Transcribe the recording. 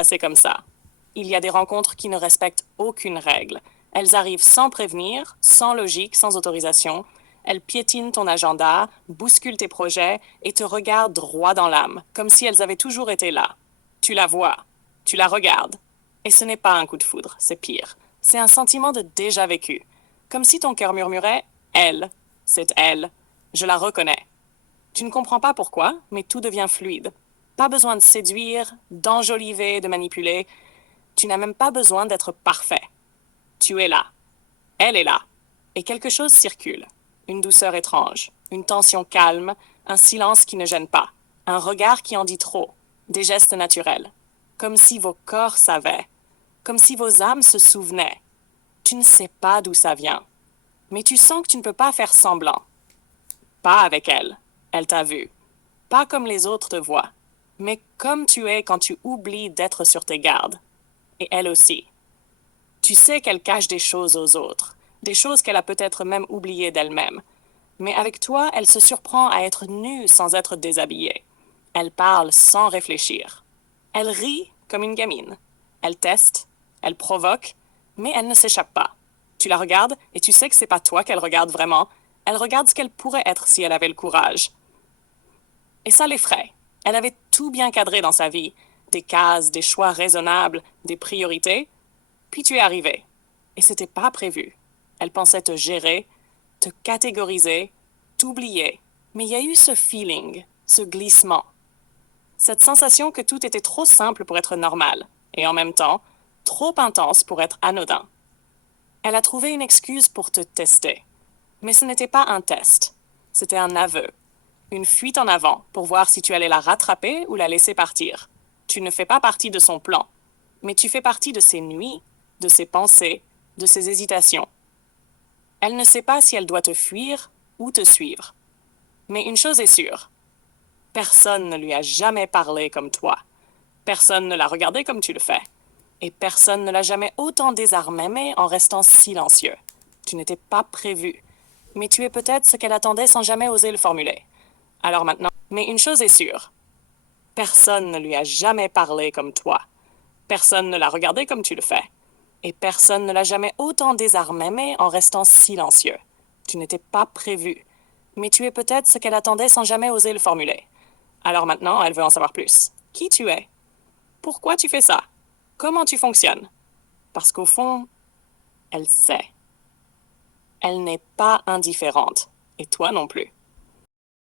passer comme ça. Il y a des rencontres qui ne respectent aucune règle. Elles arrivent sans prévenir, sans logique, sans autorisation. Elles piétinent ton agenda, bousculent tes projets et te regardent droit dans l'âme, comme si elles avaient toujours été là. Tu la vois, tu la regardes. Et ce n'est pas un coup de foudre, c'est pire. C'est un sentiment de déjà vécu. Comme si ton cœur murmurait « Elle, c'est elle, je la reconnais ». Tu ne comprends pas pourquoi, mais tout devient fluide. Pas besoin de séduire, d'enjoliver, de manipuler. Tu n'as même pas besoin d'être parfait. Tu es là. Elle est là. Et quelque chose circule. Une douceur étrange, une tension calme, un silence qui ne gêne pas, un regard qui en dit trop, des gestes naturels. Comme si vos corps savaient, comme si vos âmes se souvenaient. Tu ne sais pas d'où ça vient, mais tu sens que tu ne peux pas faire semblant. Pas avec elle. Elle t'a vu. Pas comme les autres te voient, mais comme tu es quand tu oublies d'être sur tes gardes. Et elle aussi. Tu sais qu'elle cache des choses aux autres, des choses qu'elle a peut-être même oubliées d'elle-même. Mais avec toi, elle se surprend à être nue sans être déshabillée. Elle parle sans réfléchir. Elle rit comme une gamine. Elle teste, elle provoque, mais elle ne s'échappe pas. Tu la regardes et tu sais que c'est pas toi qu'elle regarde vraiment. Elle regarde ce qu'elle pourrait être si elle avait le courage. Et ça l'effraie. Elle avait tout bien cadré dans sa vie. Des cases, des choix raisonnables, des priorités. Puis tu es arrivé. Et c'était pas prévu. Elle pensait te gérer, te catégoriser, t'oublier. Mais il y a eu ce feeling, ce glissement. Cette sensation que tout était trop simple pour être normal. Et en même temps, trop intense pour être anodin. Elle a trouvé une excuse pour te tester. Mais ce n'était pas un test. C'était un aveu. Une fuite en avant pour voir si tu allais la rattraper ou la laisser partir. Tu ne fais pas partie de son plan, mais tu fais partie de ses nuits, de ses pensées, de ses hésitations. Elle ne sait pas si elle doit te fuir ou te suivre. Mais une chose est sûre, personne ne lui a jamais parlé comme toi. Personne ne l'a regardé comme tu le fais. Et personne ne l'a jamais autant désarmé en restant silencieux. Tu n'étais pas prévu, mais tu es peut-être ce qu'elle attendait sans jamais oser le formuler. Alors maintenant, mais une chose est sûre, personne ne lui a jamais parlé comme toi. Personne ne l'a regardé comme tu le fais. Et personne ne l'a jamais autant désarmé en restant silencieux. Tu n'étais pas prévu, mais tu es peut-être ce qu'elle attendait sans jamais oser le formuler. Alors maintenant, elle veut en savoir plus. Qui tu es? Pourquoi tu fais ça? Comment tu fonctionnes? Parce qu'au fond, elle sait. Elle n'est pas indifférente. Et toi non plus.